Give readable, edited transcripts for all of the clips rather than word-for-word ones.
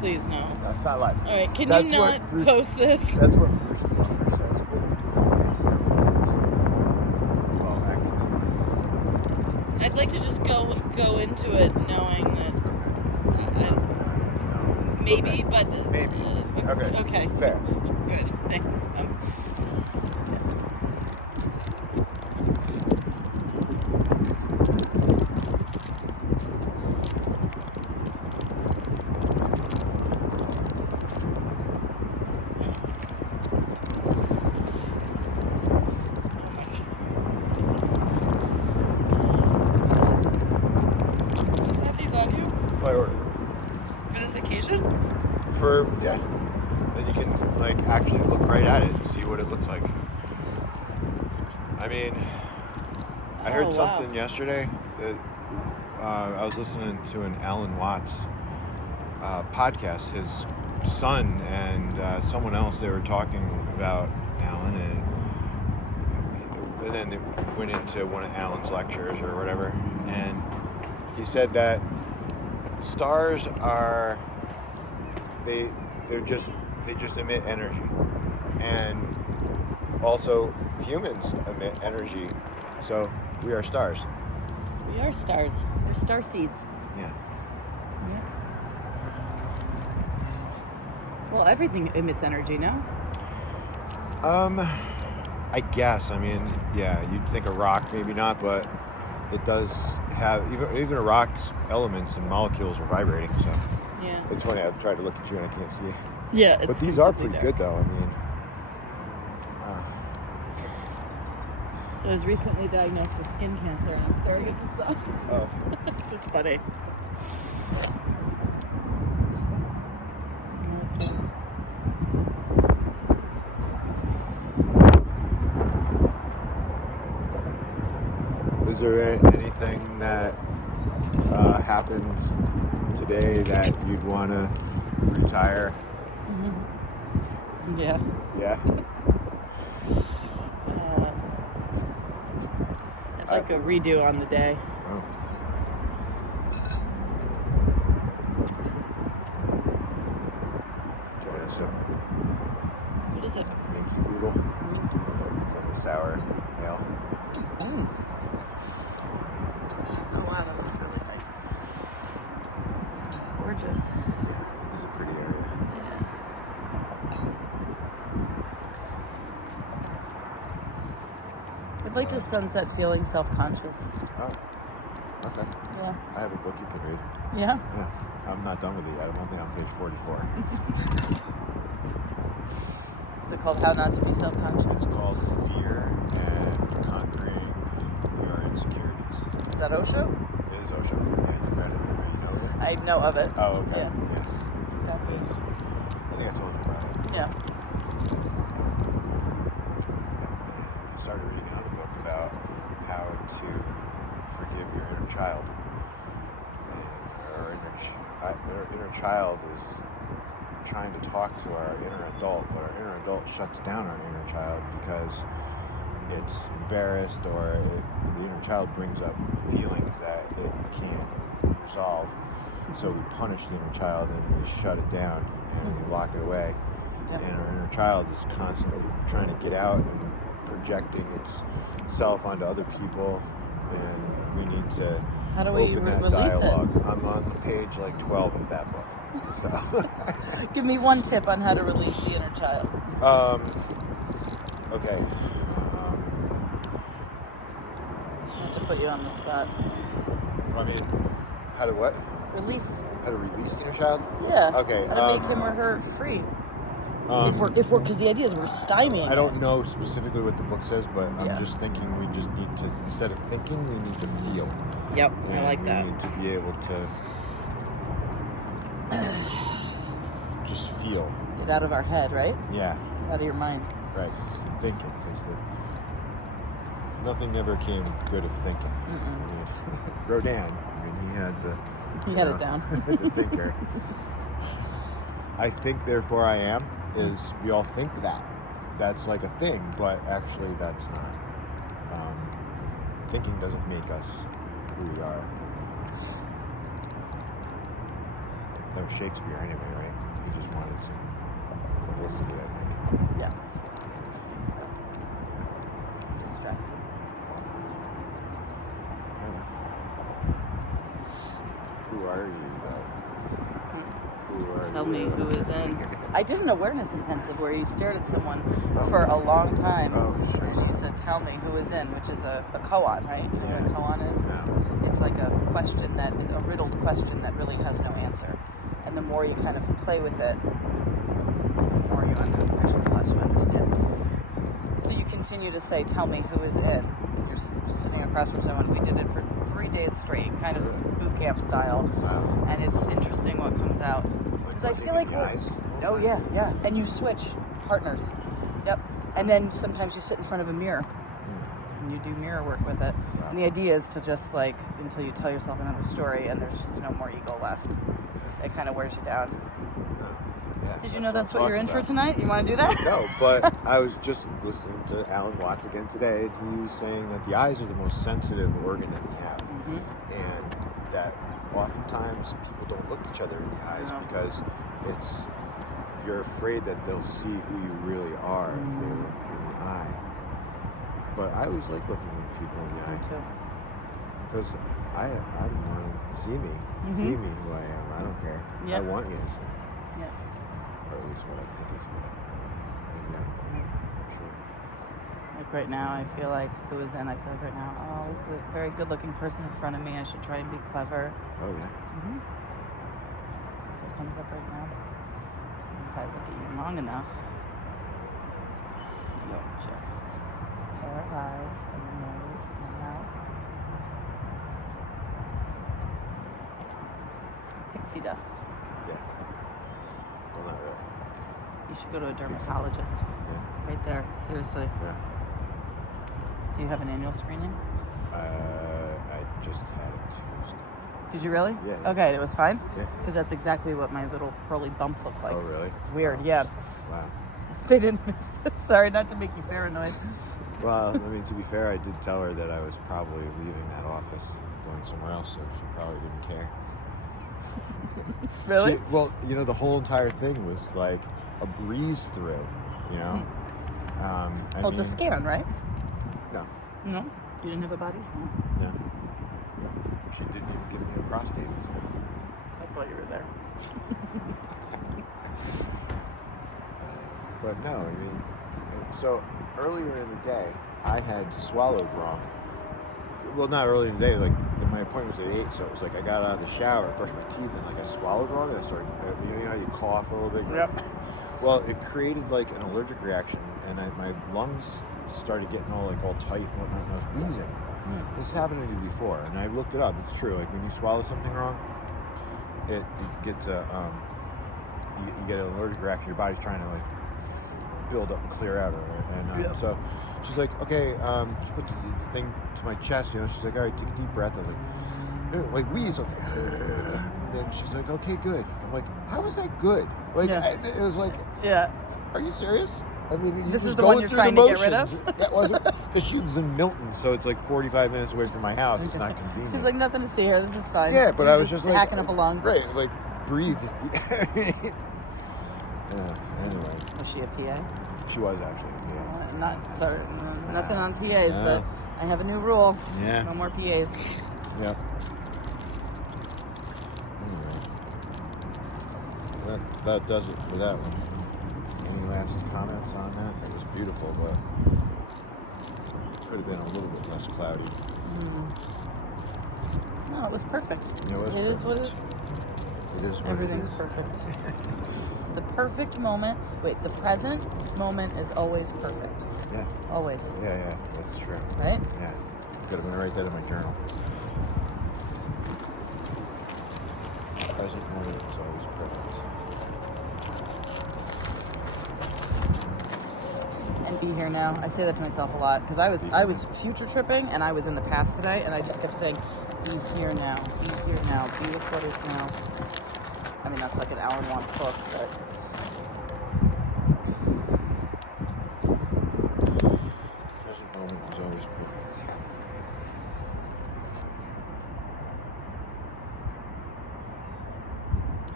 Please, no. That's not live. All right, can That's you not what Bruce- post this? That's what Bruce Buffer says when nobody else knows. Well, actually, I'd like to just go into it knowing that maybe, okay. but Maybe. Okay. Okay. Fair. Good. Thanks. Is that these on you My order. for this occasion? Yeah. Then you can like actually look right at it and see what it looks like. I mean, I heard wow. something yesterday that I was listening to an Alan Watts podcast. His son and someone else, they were talking about Alan, and then they went into one of Alan's lectures or whatever, and he said that stars are they just emit energy, and also humans emit energy, so we are stars. We are stars. We're star seeds. Yeah. Yeah. Well, everything emits energy, no? I guess. I mean, yeah, you'd think a rock, maybe not, but it does have even a rock's elements and molecules are vibrating. So Yeah. it's funny. I tried to look at you and I can't see it. Yeah. But these are pretty good, though. I mean, So I was recently diagnosed with skin cancer, and I'm staring at the sun. oh, It's just funny. is there anything that happened today that you'd want to retire? Mm-hmm. Yeah. Yeah. I'd like a redo on the day. Oh. Okay, so What is it? Minky Boodle. Minky Boodle. It's like a sour ale. Mm. Oh wow, that looks really nice. Gorgeous. Yeah, this is a pretty area. I'd like to sunset feeling self-conscious. Oh, okay. Yeah. I have a book you can read. Yeah? Yeah, I'm not done with it yet. I'm only on page 44. Is it called How Not to Be Self-Conscious? It's called Fear and Conquering Your Insecurities. Is that Osho? It is Osho. Yeah, you read it. You know it. I know of it. Oh, okay. Yeah. Yeah. It is. I think I told you about it. Yeah. I started reading another book about how to forgive your inner child. Our inner child is trying to talk to our inner adult, but our inner adult shuts down our inner child because it's embarrassed, or the inner child brings up feelings that it can't resolve. So we punish the inner child and we shut it down and we lock it away. Yep. And our inner child is constantly trying to get out and projecting itself onto other people, and we need to How do we open that release dialogue. I'm on page like 12 of that book. So. it? Give me one tip on how to release the inner child. Okay. Not to put you on the spot. I mean, how to what? Release. How to release the inner child? Yeah. Okay. How to make him or her free. If we're, because the idea is we're stymieing. I don't know specifically what the book says, but I'm Yeah. just thinking we just need to, instead of thinking, we need to feel. Yep, I And like that. We need to be able to just feel. Get out of our head, right? Yeah, Out of your mind. right. Just the thinking, because nothing ever came good of thinking. I mean, Rodin, I mean, he had the... He had it down. the thinker. I think, therefore I am, is we all think that. That's like a thing, but actually that's not. Thinking doesn't make us who we are. That was Shakespeare anyway, right? He just wanted some publicity, I think. Yes. So, distracted. Who are you, though? Who are Tell you? me who is in. I did an awareness intensive where you stared at someone for a long time. Oh, And sure. you said, tell me who is in, which is a koan, right? You know what a Yeah. koan is? No. It's like a question that is a riddled question that really has no answer. And the more you kind of play with it, the more you understand. So you continue to say, tell me who is in. You're sitting across from someone. We did it for 3 days straight, kind of boot camp style. Wow. And it's interesting what comes out. Because I feel like oh yeah. And you switch partners. Yep. And then sometimes you sit in front of a mirror and you do mirror work with it. Wow. And the idea is to just like until you tell yourself another story and there's just no more ego left. It kind of wears you down. Yeah, Did you know that's what I'm you're in talking for about. tonight? You want to do that? No, but I was just listening to Alan Watts again today, and he was saying that the eyes are the most sensitive organ that we have, and that oftentimes people don't look each other in the eyes No. because you're afraid that they'll see who you really are if they look in the eye. But I always like looking at people in the Me eye too. because I want to see me who I am. I don't care. Yep. I want you to see me. Yep. Or at least what I think is what I don't know. Maybe I'm sure. Like right now, I feel like who is in? I feel like right now, oh, this is a very good-looking person in front of me. I should try and be clever. Oh yeah. That's what comes up right now. And if I look at you long enough, you'll just pair of eyes and the nose and the mouth. Pixie dust. Yeah. Well, not really. You should go to a dermatologist. Yeah. Right there. Seriously. Yeah. Do you have an annual screening? I just had it Tuesday. Did you really? Yeah. Okay, it was fine? Yeah. Because that's exactly what my little curly bump looked like. Oh, really? It's weird, yeah. Wow. They didn't miss it. Sorry, not to make you paranoid. Well, I mean, to be fair, I did tell her that I was probably leaving that office, going somewhere else, so she probably didn't care. Really? Well, you know, the whole entire thing was like a breeze through, you know? Well, it's a scan, right? No. No? You didn't have a body scan? No. She didn't even give me a prostate exam. That's why you were there. But no, I mean, so earlier in the day, I had swallowed wrong. Well, not early in the day, like my appointment was at 8, so it was like I got out of the shower, brushed my teeth, and like I swallowed wrong, and I started, you know how you cough a little bit? Yep. Well, it created like an allergic reaction, and my lungs started getting all tight and whatnot, and I was wheezing. This has happened to me before, and I looked it up. It's true. Like when you swallow something wrong, it gets a you get an allergic reaction. Your body's trying to like build up and clear out of it. And so she's like, okay, she puts the thing to my chest. You know, she's like, all right, take a deep breath. I was like wheeze. Okay. And then she's like, okay, good. I'm like, how is that good? Like it was like, Yeah. are you serious? I mean, This is just the one going you're through trying the to get rid of? motions. That wasn't because she was in Milton, so it's like 45 minutes away from my house. It's not convenient. She's like, nothing to see here. This is fine. yeah, but You're I was just like hacking up a lung. Right, like breathe. Yeah. Anyway, Was she a PA? she was actually. Yeah. Not sorry, nothing on PAs, No. but I have a new rule. Yeah. No more PAs. Yep. Anyway, that does it for that one. Any last comments on that? It was beautiful, but could have been a little bit less cloudy. No, it was perfect. It was It is what it is. It is what Everything's it is. perfect. The perfect moment. Wait, the present moment is always perfect. Yeah. Always. Yeah, that's true. Right? Yeah. Could have been write that in my journal. Present moment is always perfect. And be here now. I say that to myself a lot because I was future tripping and I was in the past today and I just kept saying, be here now, be here now, be with what is now. I mean, that's like an Alan Watts book, but Present moment is always perfect.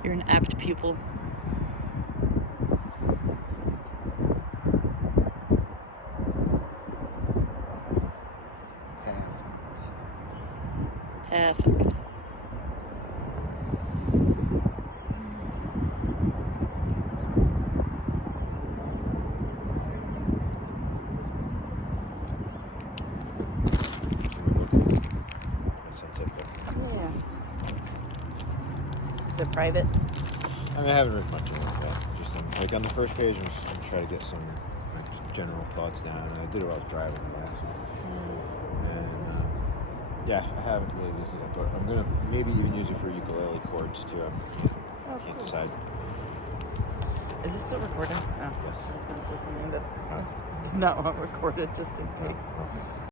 You're an apt pupil. Perfect. Sunset book. Yeah. Is it private? I mean, I haven't read much of that. Just like on the first page, I'm trying to get some like, general thoughts down. And I did it while I was driving the last one. And yeah, I haven't really used it yet, but I'm gonna maybe even use it for ukulele chords too. I can't decide. Is this still recording? Oh, Yes. I was going to say something that Huh? did not want recorded just in case. Oh, okay.